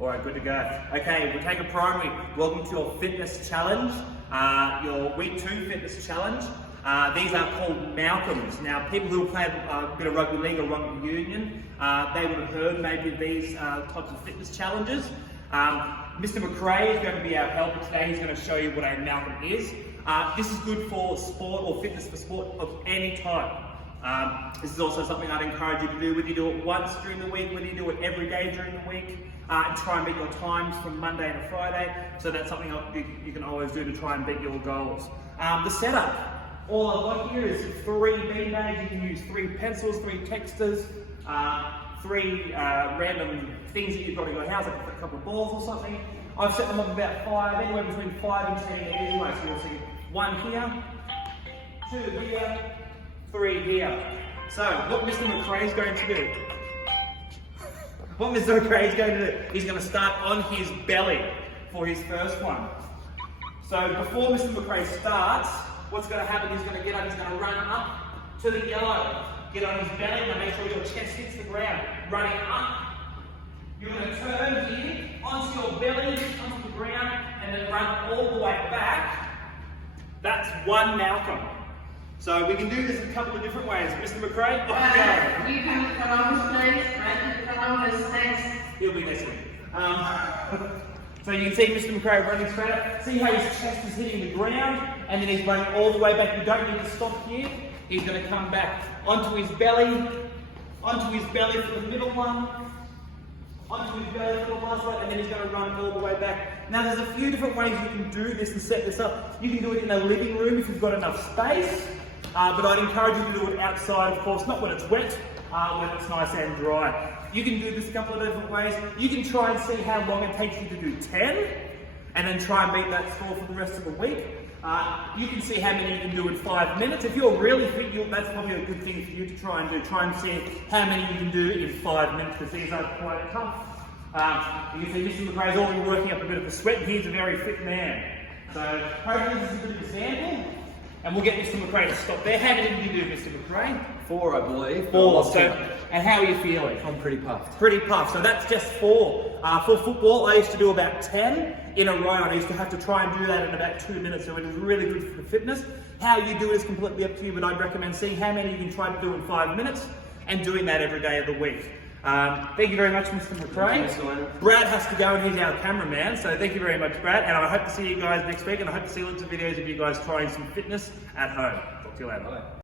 All right, good to go. Okay, we'll take a primary. Welcome to your fitness challenge, your week 2 fitness challenge. These are called Malcolms. Now, people who play a bit of rugby league or rugby union, they would have heard maybe of these types of fitness challenges. Mr. McRae is going to be our helper today. He's going to show you what a Malcolm is. This is good for sport or fitness for sport of any type. This is also something I'd encourage you to do, whether you do it once during the week, whether you do it every day during the week, and try and beat your times from Monday to Friday. So that's something you can always do to try and beat your goals. The setup, all I've got here is 3 bean bags. You can use 3 pencils, 3 texters, 3 random things that you've got in your house, like a couple of balls or something. I've set them up about 5, anywhere between 5 and 10 anyway. So you'll see 1 here, 2 here, 3 here. So what Mr. McRae is going to do, he's going to start on his belly for his first one. So before Mr. McRae starts, what's going to happen, he's going to get up, he's going to run up to the yellow, get on his belly, now make sure your chest hits the ground, running up. You're going to turn here onto your belly, onto the ground, and then run all the way back. That's 1 Malcolm. So we can do this a couple of different ways. Mr. McRae, off you go. You can cut on the streets, cut on the streets. He'll be next week. So you can see Mr. McRae running straight up. See how his chest is hitting the ground, and then he's running all the way back. You don't need to stop here. He's going to come back onto his belly for the middle one, onto his belly for the last one, and then he's going to run all the way back. Now there's a few different ways you can do this and set this up. You can do it in a living room if you've got enough space, but I'd encourage you to do it outside, of course, not when it's wet, when it's nice and dry. You can do this a couple of different ways. You can try and see how long it takes you to do 10, and then try and beat that score for the rest of the week. You can see how many you can do in 5 minutes. If you're really fit, that's probably a good thing for you to try and do. Try and see how many you can do in 5 minutes, because these are quite tough. You can see Mr. McRae's already working up a bit of a sweat, and he's a very fit man. So hopefully this is a good example, and we'll get Mr. McRae to stop there. How many did you do, Mr. McRae? 4, I believe. 4. So, and how are you feeling? I'm pretty puffed. Pretty puffed. So that's just 4. For football, I used to do about 10 in a row, and I used to have to try and do that in about 2 minutes. So it is really good for fitness. How you do it is completely up to you, but I'd recommend seeing how many you can try to do in 5 minutes and doing that every day of the week. Thank you very much, Mr. McRae. Brad has to go, and he's our cameraman, so thank you very much, Brad. And I hope to see you guys next week, and I hope to see lots of videos of you guys trying some fitness at home. Talk to you later. Bye.